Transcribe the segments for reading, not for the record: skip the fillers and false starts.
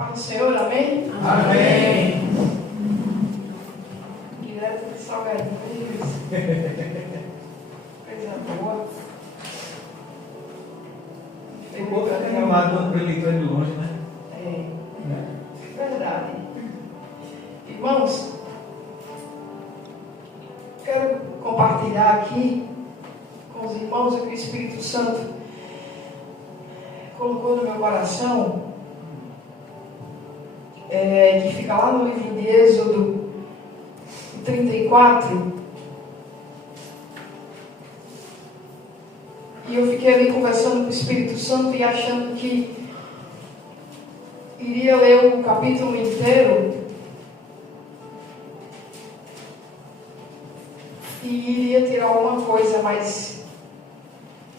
Para o Senhor, amém? Amém. Direto de Salgadinho, coisa boa. Tem pouco animado para ele de longe, né? É verdade. Irmãos, quero compartilhar aqui com os irmãos o que o Espírito Santo colocou no meu coração, que fica lá no livro de Êxodo 34. E eu fiquei ali conversando com o Espírito Santo e achando que iria ler o capítulo inteiro e iria tirar alguma coisa, mas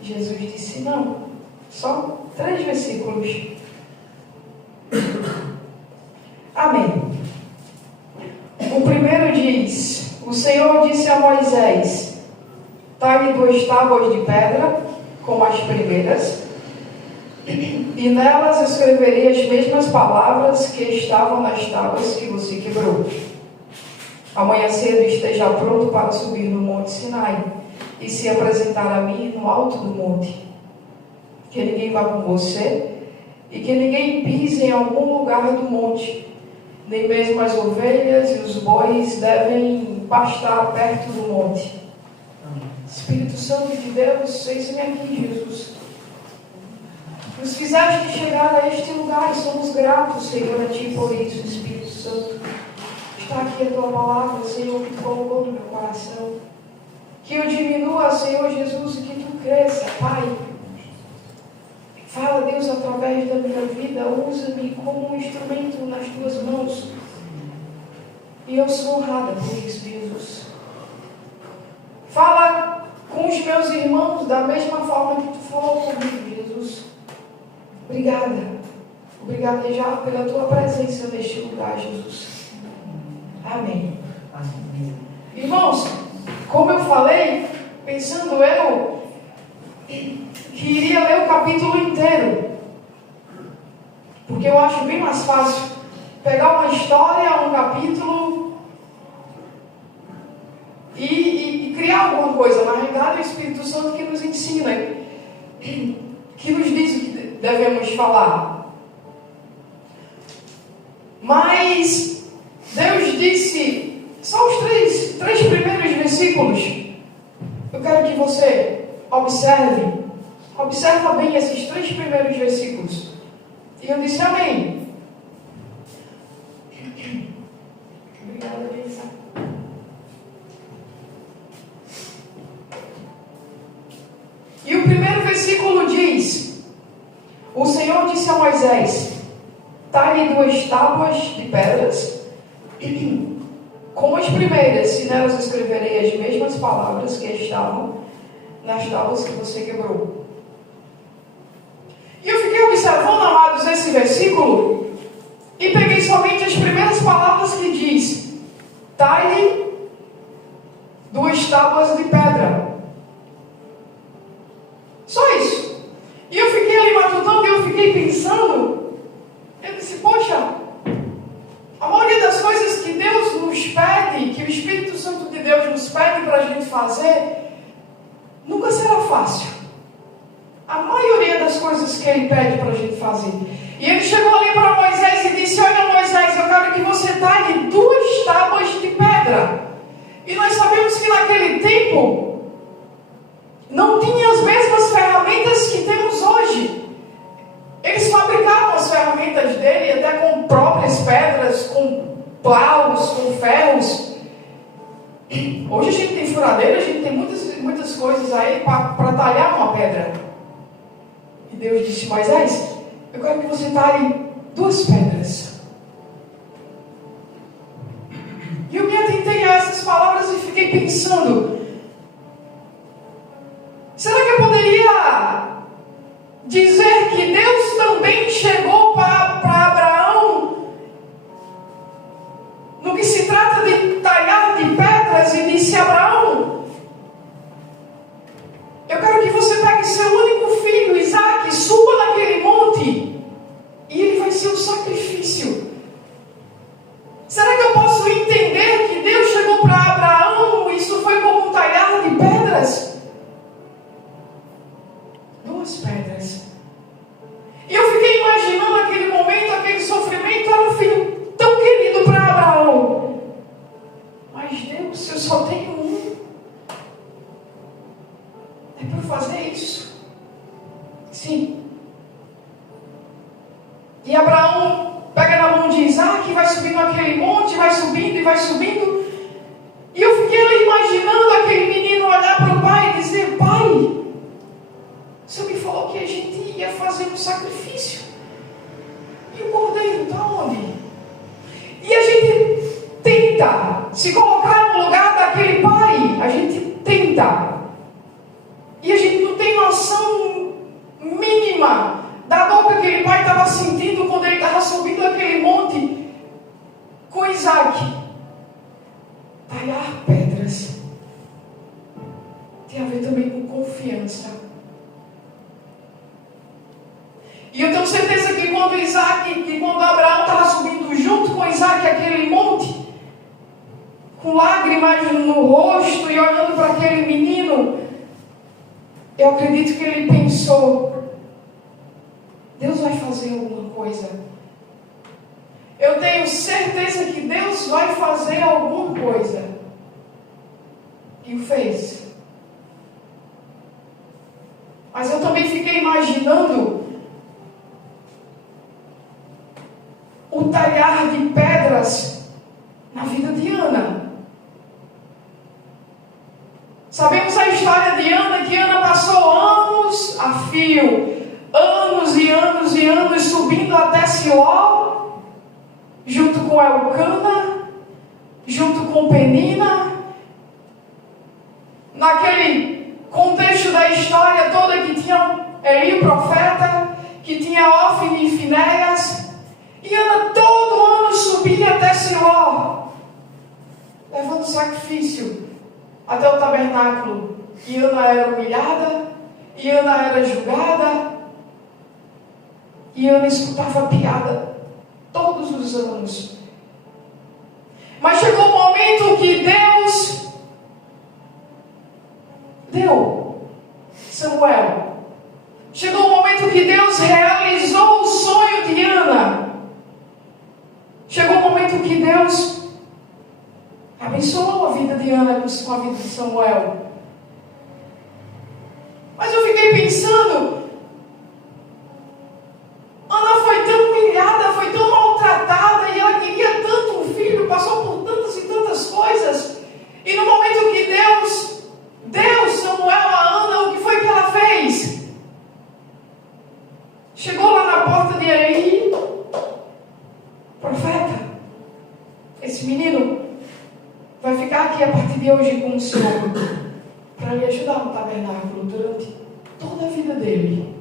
Jesus disse não, só 3 versículos. Amém. O primeiro diz: o Senhor disse a Moisés: talhe 2 tábuas de pedra como as primeiras, e nelas escreverei as mesmas palavras que estavam nas tábuas que você quebrou. Amanhã cedo esteja pronto para subir no monte Sinai e se apresentar a mim no alto do monte. Que ninguém vá com você e que ninguém pise em algum lugar do monte, nem mesmo as ovelhas e os bois devem pastar perto do monte. Espírito Santo de Deus, eis-me aqui, Jesus. Nos fizeste chegar a este lugar e somos gratos, Senhor, a Ti por isso, Espírito Santo. Está aqui a Tua palavra, Senhor, que Tu colocou no meu coração. Que eu diminua, Senhor Jesus, e que Tu cresça, Pai. Fala, Deus, através da minha vida, usa-me como um instrumento nas Tuas mãos. E eu sou honrada por isso, Jesus. Fala com os meus irmãos da mesma forma que Tu falou comigo, Jesus. Obrigada. Obrigada já pela Tua presença neste lugar, Jesus. Amém. Amém. Irmãos, como eu falei, pensando eu que iria ler o capítulo inteiro, porque eu acho bem mais fácil pegar uma história, um capítulo e criar alguma coisa. Na realidade, é o Espírito Santo que nos ensina, que nos diz o que devemos falar. Mas Deus disse, só os três primeiros versículos. Eu quero que você observa bem esses 3 primeiros versículos. E eu disse amém. Obrigada, Elisa. E o primeiro versículo diz: o Senhor disse a Moisés: talhe 2 tábuas de pedras, como as primeiras, e nelas escreverei as mesmas palavras que estavam nas tábuas que você quebrou. E eu fiquei observando, amados, esse versículo e peguei somente as primeiras palavras que diz: talhe 2 tábuas de pedra. Só isso. E eu fiquei ali matutando e eu fiquei pensando. Eu disse, poxa, a maioria das coisas que Deus nos pede, que o Espírito Santo de Deus nos pede para a gente fazer, nunca será fácil. A maioria das coisas que Ele pede para a gente fazer. E Ele chegou ali para Moisés e disse: olha, Moisés, eu quero que você talhe 2 tábuas de pedra. E nós sabemos que naquele tempo não tinha as mesmas ferramentas que temos hoje. Eles fabricavam as ferramentas dele até com próprias pedras, com paus, com ferros. Hoje a gente tem furadeira, a gente tem muitas coisas aí para talhar uma pedra. E Deus disse: Moisés, eu quero que você talhe 2 pedras. E eu me atentei a essas palavras e fiquei pensando: será que eu poderia dizer que Deus também chegou para Abraão no que se trata de talhar de pedras e disse: Abraão, eu quero que você pegue seu único filho, Isaque, suba naquele monte e ele vai ser um sacrifício E Abraão pega na mão de Isaac e vai subindo aquele monte, vai subindo e vai subindo. E eu fiquei ali imaginando aquele menino olhar para o pai e dizer: pai, o senhor me falou que a gente ia fazer um sacrifício. E o cordeiro está onde? E a gente tenta se colocar no lugar daquele pai. A gente tenta. E a gente não tem noção mínima da dor que aquele pai estava sentindo quando ele estava subindo aquele monte com Isaac. Talhar pedras tem a ver também com confiança. E eu tenho certeza que quando Abraão estava subindo junto com Isaac aquele monte, com lágrimas no rosto e olhando para aquele menino, eu acredito que ele pensou: Deus vai fazer alguma coisa. Eu tenho certeza que Deus vai fazer alguma coisa. E o fez. Mas eu também fiquei imaginando o talhar de pedras na vida de Ana. Sabemos a história de Ana, que Ana passou anos a fio, anos e anos e anos subindo até Siló, junto com Elcana, junto com Penina, naquele contexto da história toda que tinha Eli o profeta, que tinha Ofni e Finéias, e Ana todo ano subia até Siló, levando sacrifício até o tabernáculo. E Ana era humilhada, e Ana era julgada, e Ana escutava piada todos os anos. Mas chegou um momento que Deus deu Samuel. Chegou um momento que Deus realizou o sonho de Ana. Chegou um momento que Deus abençoou a vida de Ana com a vida de Samuel. Mas eu fiquei pensando, Ana foi tão humilhada, foi tão maltratada, e ela queria tanto um filho, passou por tantas e tantas coisas, e no momento que Deus deu Samuel a Ana, o que foi que ela fez? Chegou lá na porta de Eli, profeta, esse menino vai ficar aqui a partir de hoje com o Senhor, para lhe ajudar no tabernáculo durante toda a vida dele.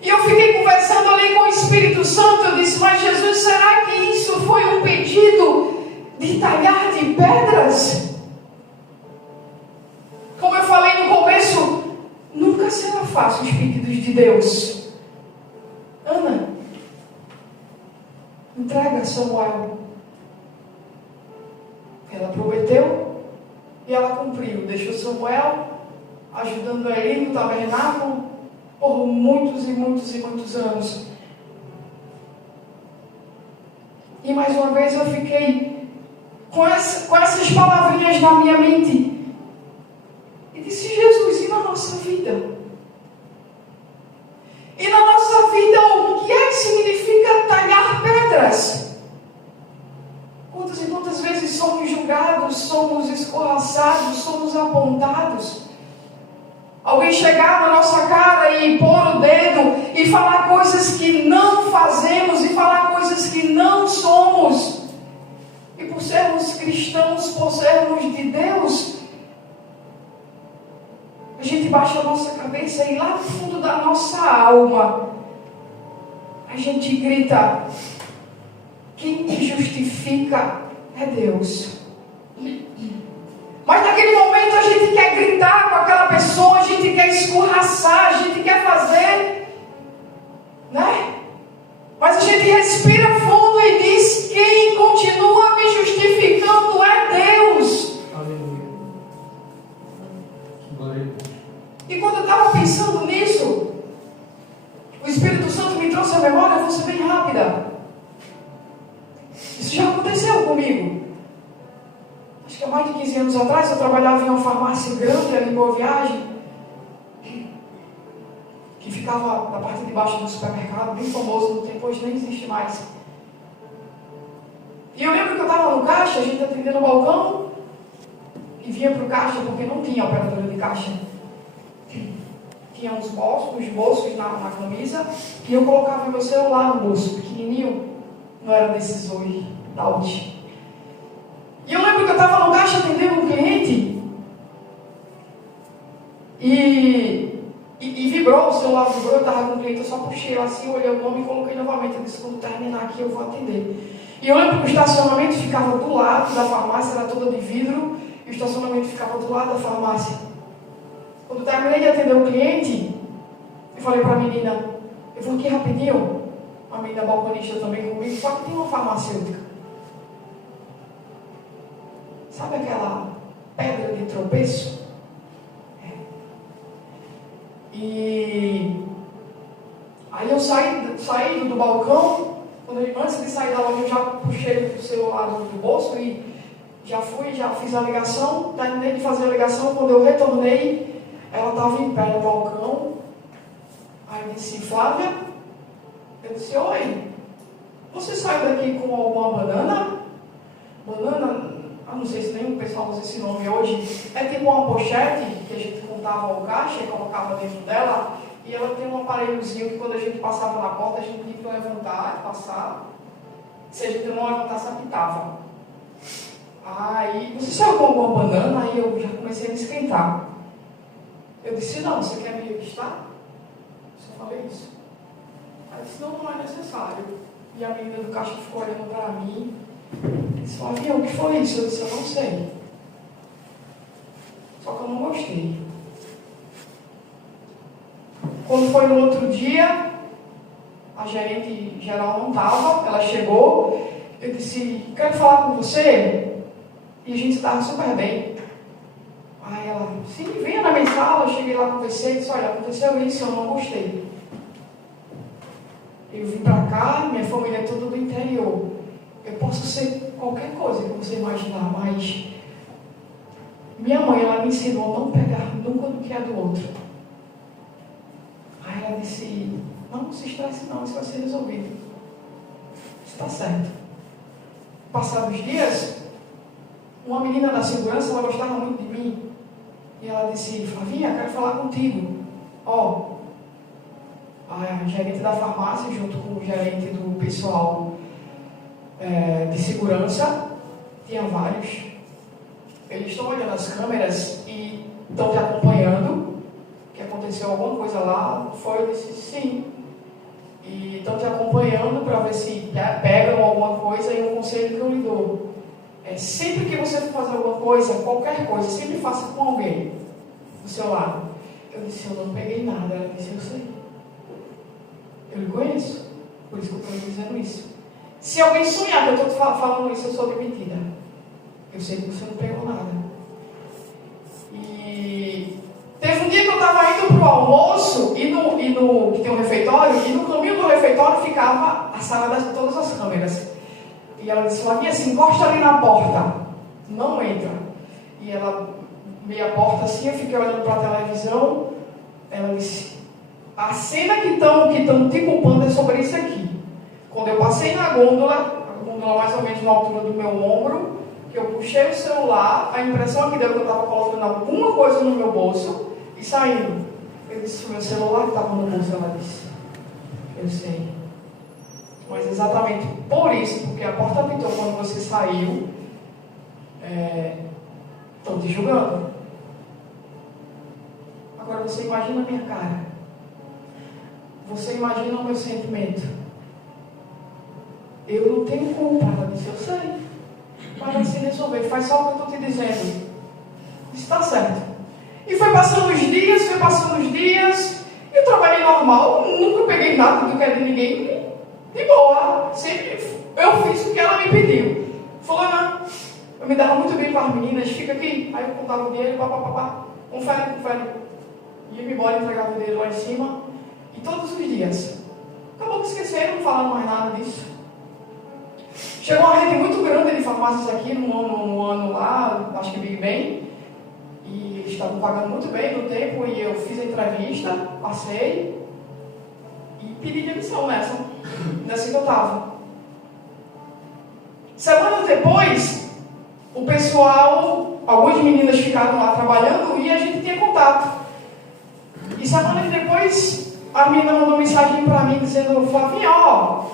E eu fiquei conversando ali com o Espírito Santo. Eu disse: mas Jesus, será que isso foi um pedido de talhar de pedras? Como eu falei no começo, nunca será fácil os pedidos de Deus. Ana, entrega Samuel. Ela prometeu e ela cumpriu. Deixou Samuel ajudando Eli no tabernáculo por muitos e muitos e muitos anos. E mais uma vez eu fiquei com essas palavrinhas na minha mente e disse: Jesus, e na nossa vida? E na nossa vida, o que é que significa talhar pedras? Quantas e quantas vezes somos julgados, somos escorraçados, somos apontados? Alguém chegar na nossa cara e pôr o dedo e falar coisas que não fazemos e falar coisas que não somos. E por sermos cristãos, por sermos de Deus, a gente baixa a nossa cabeça e lá no fundo da nossa alma a gente grita: quem me justifica é Deus. Mas naquele momento a gente quer gritar com aquela pessoa, a gente quer escorraçar, a gente quer fazer, né? Mas a gente respira fundo e diz: quem continua me justificando é Deus. Aleluia. Glória a Deus. E quando eu estava pensando nisso, o Espírito Santo me trouxe a memória. Eu vou ser bem rápida. Isso já aconteceu comigo. Acho que há mais de 15 anos atrás eu trabalhava em uma farmácia grande ali em Boa Viagem, que ficava na parte de baixo do supermercado, bem famoso no tempo, hoje nem existe mais. E eu lembro que eu estava no caixa, a gente atendendo o balcão, e vinha para o caixa, porque não tinha operadora de caixa. Tinha uns bolsos na camisa, e eu colocava meu celular no bolso, pequenininho, não era desses hoje, da hoje. E eu lembro que eu estava no caixa atendendo um cliente, e vibrou, o celular vibrou, eu estava com o cliente, eu só puxei assim, olhei o nome e coloquei novamente. Eu disse, quando terminar aqui eu vou atender. E eu lembro que o estacionamento ficava do lado da farmácia, era toda de vidro, e o estacionamento ficava do lado da farmácia. Quando terminei de atender o cliente, eu falei para a menina, eu vou aqui rapidinho, a menina balconista também comigo, só que tem uma farmacêutica. Sabe aquela pedra de tropeço? E aí eu saí do balcão, antes de sair da loja eu já puxei o celular do bolso e já fiz a ligação, terminei de fazer a ligação, quando eu retornei, ela estava em pé no balcão, aí eu disse, Flávia, eu disse, oi, você saiu daqui com alguma banana? Banana, não sei se nenhum pessoal usa esse nome hoje, é tipo uma pochete que a gente montava o caixa e colocava dentro dela, e ela tem um aparelhozinho que quando a gente passava na porta, a gente tinha que levantar e passar, se a gente não levantasse, apitava. Aí, você saiu com alguma banana? Aí eu já comecei a me esquentar. Eu disse, não, você quer me revistar? Eu falei isso. Aí disse, não é necessário. E a menina do caixa ficou olhando para mim. Disse, Flavinha, o que foi isso? Eu disse, eu não sei. Só que eu não gostei. Quando foi no outro dia, a gerente geral não estava, ela chegou, eu disse, quero falar com você. E a gente estava super bem. Aí ela, sim, venha na minha sala, eu cheguei lá, conversei, disse, olha, aconteceu isso, eu não gostei. Eu vim para cá, minha família é toda do interior. Eu posso ser qualquer coisa que você imaginar, mas minha mãe, ela me ensinou a não pegar nunca no que é do outro. Aí ela disse, não se estresse não, isso vai ser resolvido. Está certo. Passados os dias, uma menina da segurança, ela gostava muito de mim. E ela disse, Flavinha, quero falar contigo. A gerente da farmácia, junto com o gerente do pessoal de segurança, tinha vários. Eles estão olhando as câmeras e estão te acompanhando. Que aconteceu alguma coisa lá? Foi? Eu disse, sim. E estão te acompanhando para ver se pegam alguma coisa. E um conselho que eu lhe dou é, sempre que você for fazer alguma coisa, qualquer coisa, sempre faça com alguém do seu lado. Eu disse, eu não peguei nada. Ela disse, eu sei. Eu lhe conheço. Por isso que eu estou lhe dizendo isso. Se alguém sonhar que eu estou falando isso, eu sou demitida. Eu sei que você não pegou nada. E teve um dia que eu estava indo para o almoço, que tem um refeitório, e no caminho do refeitório ficava a sala de todas as câmeras. E ela disse, Flavinha, assim, encosta ali na porta, não entra. E ela, meia porta assim, eu fiquei olhando para a televisão, ela disse, a cena que estão te culpando é sobre isso aqui. Quando eu passei na gôndola, a gôndola mais ou menos na altura do meu ombro, que eu puxei o celular, a impressão que deu que eu estava colocando alguma coisa no meu bolso e saindo. Eu disse, o meu celular estava no bolso, ela disse, eu sei. Mas exatamente por isso, porque a porta apitou quando você saiu, estão te julgando. Agora você imagina a minha cara. Você imagina o meu sentimento. Eu não tenho culpa. Ela disse, eu sei. Mas vai se resolver. Faz só o que eu estou te dizendo. Está certo. E foi passando os dias. Eu trabalhei normal. Nunca peguei nada do que era de ninguém. De boa. Sempre eu fiz o que ela me pediu. Fulana, eu me dava muito bem com as meninas. Fica aqui. Aí eu contava o dinheiro. Confere. Ia-me embora e entregava o dinheiro lá em cima. E todos os dias. Acabou que esqueceram, não falaram mais nada disso. Chegou uma rede muito grande de farmácias aqui no ano lá, acho que Big Ben. E eles estavam pagando muito bem no tempo e eu fiz a entrevista, passei. e pedi demissão nessa que eu estava. Semanas depois, o pessoal, algumas meninas ficaram lá trabalhando e a gente tinha contato. E semanas depois, a menina mandou mensagem para mim dizendo: Flavinha, ó,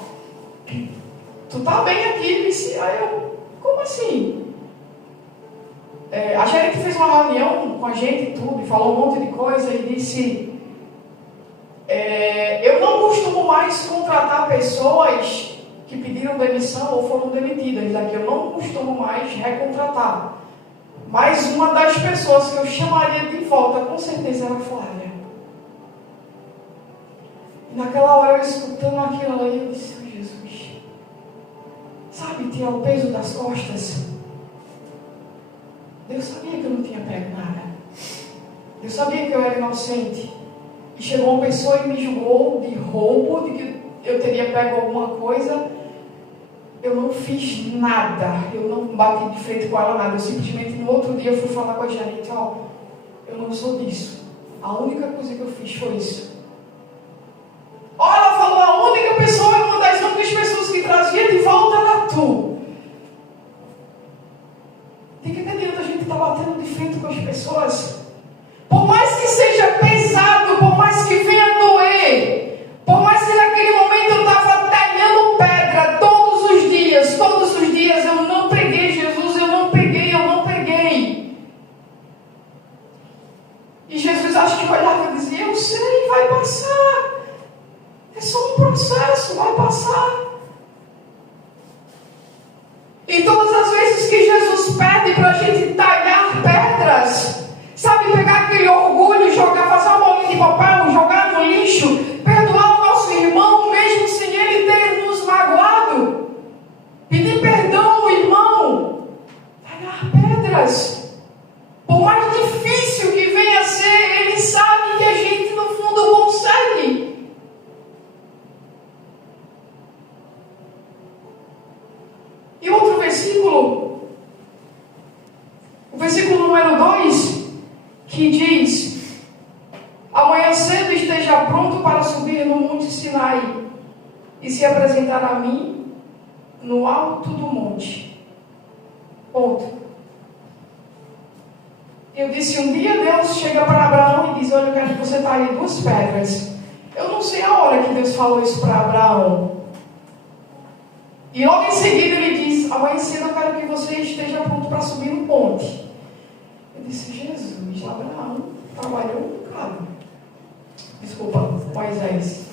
tu tá bem aqui, Vici? Aí eu, como assim? A gerente fez uma reunião com a gente e tudo, e falou um monte de coisa e disse: eu não costumo mais contratar pessoas que pediram demissão ou foram demitidas daqui. Eu não costumo mais recontratar. Mas uma das pessoas que eu chamaria de volta com certeza era a Flávia. E naquela hora eu escutando aquilo ali, eu disse: oh, Jesus, sabe, tinha o peso das costas. Deus sabia que eu não tinha pego nada. Deus sabia que eu era inocente. E chegou uma pessoa e me julgou de roubo, de que eu teria pego alguma coisa. Eu não fiz nada. Eu não bati de frente com ela nada. Eu simplesmente no outro dia fui falar com a gerente: ó, eu não sou disso. A única coisa que eu fiz foi isso. Ó, ela falou: a única pessoa, uma das únicas pessoas que trazia de volta era tu. De que adianta a gente estar batendo de frente com as pessoas? Por mais que seja pesado, por mais que venha doer, por mais que naquele momento eu estava talhando pedra todos os dias eu não peguei Jesus, eu não peguei. E Jesus acho que olhava e dizia: eu sei, vai passar. É só um processo, vai passar. E todas as vezes que Jesus pede para a gente talhar pedras, sabe, pegar aquele orgulho, jogar, fazer uma bolinha de papel, jogar no lixo, perdoar o nosso irmão, mesmo sem ele ter nos magoado, pedir perdão ao irmão, talhar pedras, por mais difícil que venha a ser, ele sabe que a gente no fundo consegue. E outro versículo, o versículo número 2, que diz: amanhã cedo esteja pronto para subir no monte Sinai e se apresentar a mim no alto do monte. Ponto. Eu disse: um dia Deus chega para Abraão e diz: olha, eu quero que você talhe 2 pedras. Eu não sei a hora que Deus falou isso para Abraão. E logo em seguida ele diz: amanhã cedo eu quero que você esteja pronto para subir no ponte. Eu disse: Jesus, Abraão trabalhou um bocado. Desculpa, Moisés.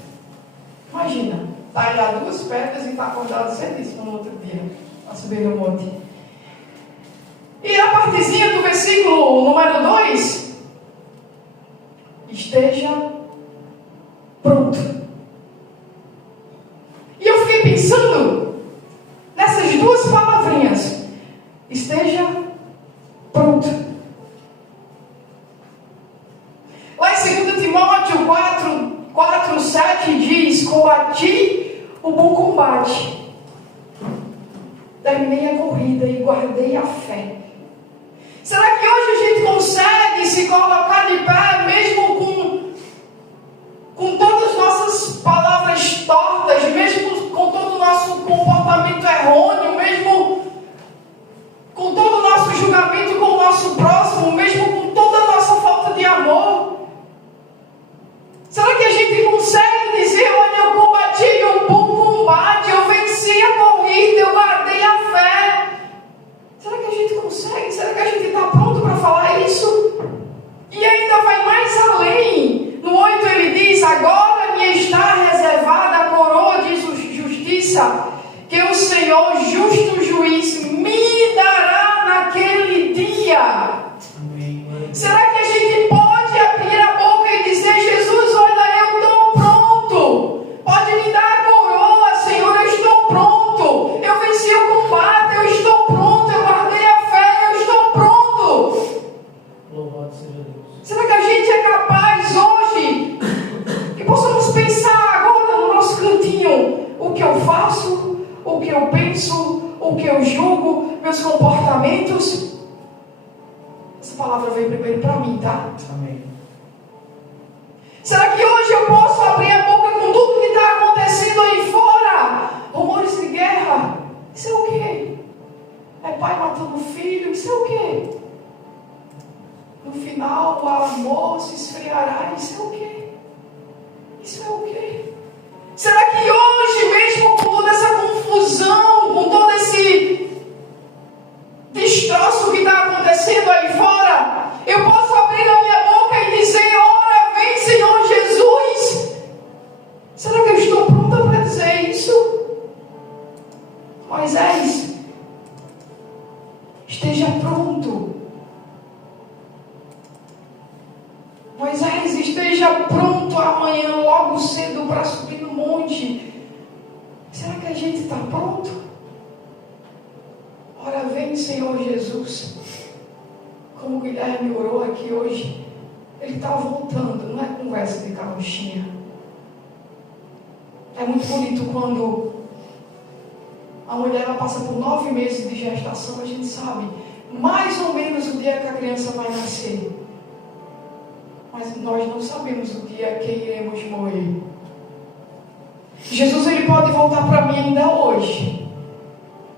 Imagina, talhar 2 pedras e estar acordado cedíssimo no outro dia, para subir no monte. E a partezinha do versículo número 2, esteja pronto. E eu fiquei pensando nessas 2 palavrinhas: esteja pronto. Lá em 2 Timóteo 4:7 diz: combati o bom combate, terminei a corrida e guardei a fé. Será que hoje a gente consegue se colocar de pé mesmo com todas as nossas palavras tortas, mesmo com todo o nosso comportamento errôneo, mesmo com todo o nosso julgamento com o nosso próximo, mesmo com toda a nossa falta de amor? Será que a gente consegue dizer: olha, eu combati um bom combate, eu venci a corrida, eu guardei a fé? Será que a gente consegue? Será que a gente está pronto para falar isso? E ainda vai mais além. No 8 ele diz: agora me está reservada a coroa de justiça, que o Senhor, justo juiz, me dará naquele dia. Amém. Será que a gente pode abrir a boca e dizer: Jesus, olha, eu estou pronto, pode me dar a coroa, Senhor, eu estou pronto, eu venci o combate, eu estou pronto, eu guardei a fé, eu estou pronto. Louvado seja Deus. Será que a gente é capaz hoje que possamos pensar agora no nosso cantinho o que eu faço, o que eu penso, o que eu julgo, meus comportamentos? Essa palavra veio primeiro para mim, tá? Amém. Será que hoje eu posso abrir a boca com tudo que Moisés: esteja pronto. Moisés, esteja pronto amanhã, logo cedo, para subir no monte. Será que a gente está pronto? Ora, vem, Senhor Jesus. Como o Guilherme orou aqui hoje, ele está voltando, não é conversa de carochinha. É muito bonito quando a mulher ela passa por 9 meses de gestação, a gente sabe mais ou menos o dia que a criança vai nascer. Mas nós não sabemos o dia que iremos morrer. Jesus, ele pode voltar para mim ainda hoje.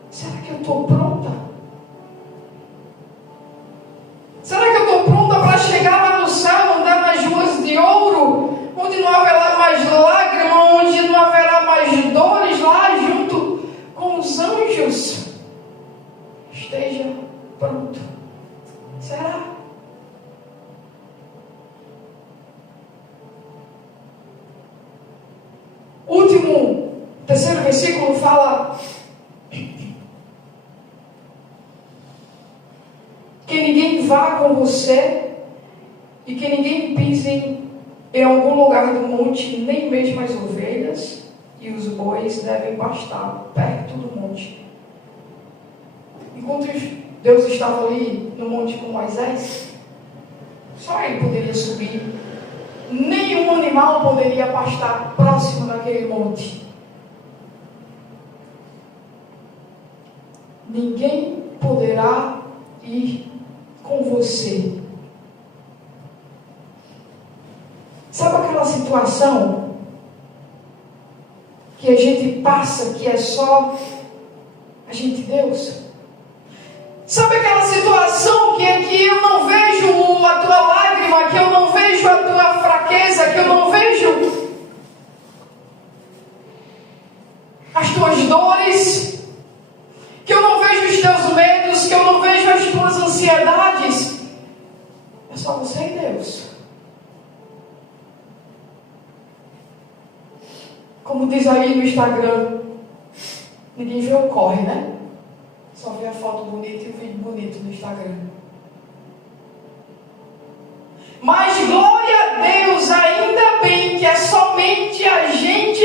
Será que eu estou pronta? Será que eu estou pronta para chegar lá no céu, andar nas ruas de ouro, onde não haverá mais lágrimas, onde não haverá mais dores, lá junto com os anjos? Esteja pronto. Será? Terceiro versículo fala que ninguém vá com você e que ninguém pise em algum lugar do monte, nem mesmo as ovelhas e os bois devem pastar perto do monte. Enquanto Deus estava ali no monte com Moisés, só ele poderia subir. Nenhum animal poderia pastar próximo daquele monte. Ninguém poderá ir com você. Sabe aquela situação que a gente passa, que é só a gente e Deus? Sabe aquela situação que eu não vejo a tua lágrima, que eu não vejo a tua fraqueza, que eu não vejo as tuas dores, que eu não vejo os teus medos, que eu não vejo as tuas ansiedades? É só você e Deus. Como diz aí no Instagram, ninguém vê o corre, né? Só vê a foto bonita e o vídeo bonito no Instagram. Mas glória a Deus, ainda bem que é somente a gente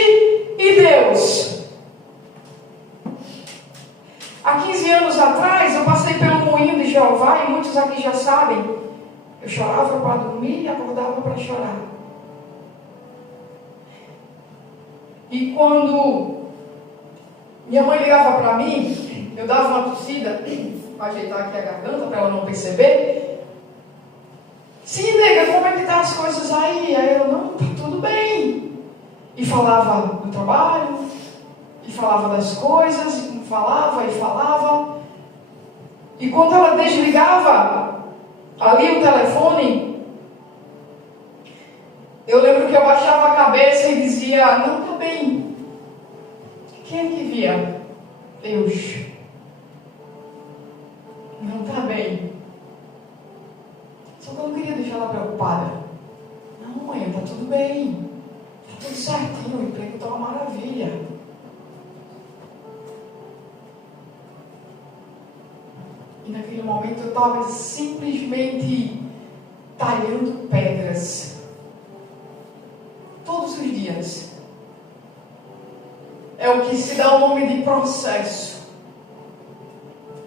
e Deus. Há 15 anos atrás, eu passei pelo moinho de Jeová, e muitos aqui já sabem, eu chorava para dormir e acordava para chorar. E quando minha mãe ligava para mim, eu dava uma tossida, para ajeitar aqui a garganta, para ela não perceber. Sim, nega, como é que tá as coisas aí? Aí eu, não, tá tudo bem. E falava do trabalho, e falava das coisas, e falava. E quando ela desligava ali o telefone, eu lembro que eu baixava a cabeça e dizia, não, tá bem. Quem é que via? Deus. Não tá bem. Só que eu não queria deixar ela preocupada. Não, mãe, tá tudo bem. Tá tudo certinho, o emprego tá uma maravilha. E naquele momento eu estava simplesmente talhando pedras. Todos os dias. É o que se dá o nome de processo.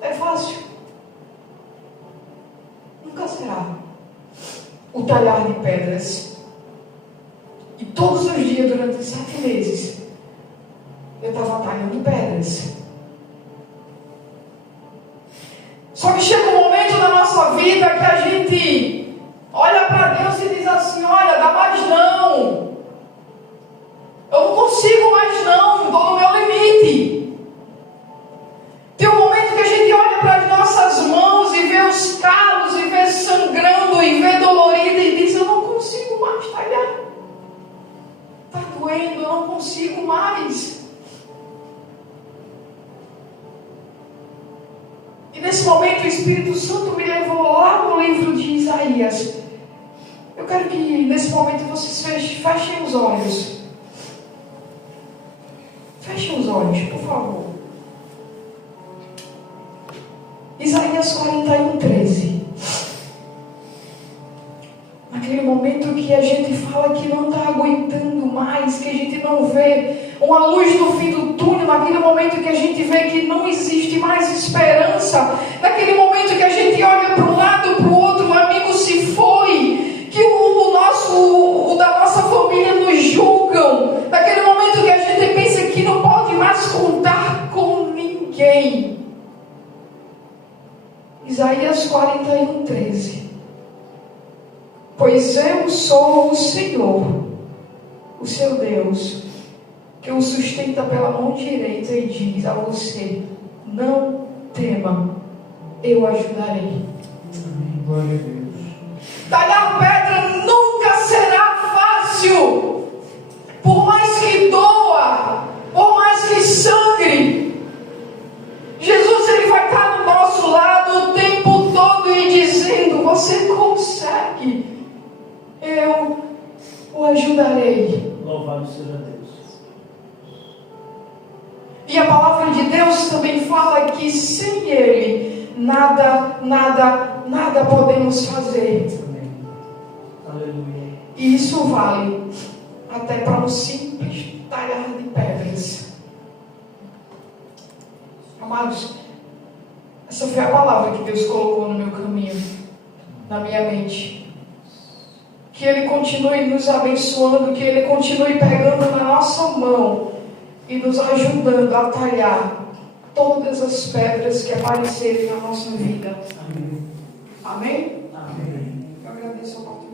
É fácil. Nunca será. O talhar de pedras. E todos os dias, durante 7 meses, eu estava talhando pedras. Só que chega um momento na nossa vida que a gente olha para Deus e diz assim, olha, dá mais não. Eu não consigo mais não, estou no meu limite. Tem um momento que a gente olha para as nossas mãos e vê os calos, e vê sangrando, e vê dolorido, e diz, eu não consigo mais talhar. Está doendo, eu não consigo mais. E nesse momento o Espírito Santo me levou lá no livro de Isaías. Eu quero que nesse momento vocês fechem os olhos. Fechem os olhos, por favor. Isaías 41:13. Naquele momento que a gente fala que não está aguentando mais, que a gente não vê uma luz no fim do túnel, naquele momento que a gente vê que não existe mais esperança, naquele momento que a gente olha para um lado, para o outro, o amigo se foi, que o da nossa família nos julgam, naquele momento que a gente pensa que não pode mais contar com ninguém. Isaías 41:13. Pois eu sou o Senhor, o seu Deus, que o sustenta pela mão direita e diz a você: não tema, eu ajudarei. Glória a Deus. Talhar pedra nunca será fácil, por mais que doa, por mais que sangre. Jesus, ele vai estar do nosso lado o tempo todo e dizendo: você consegue, eu o ajudarei. Louvado seja Deus. E a palavra de Deus também fala que sem Ele nada podemos fazer. Amém. Aleluia. E isso vale até para um simples talhar de pedras. Amados, essa foi a palavra que Deus colocou no meu caminho, na minha mente. Que Ele continue nos abençoando, que Ele continue pegando na nossa mão e nos ajudando a talhar todas as pedras que aparecerem na nossa vida. Amém. Amém? Amém. Eu agradeço a oportunidade.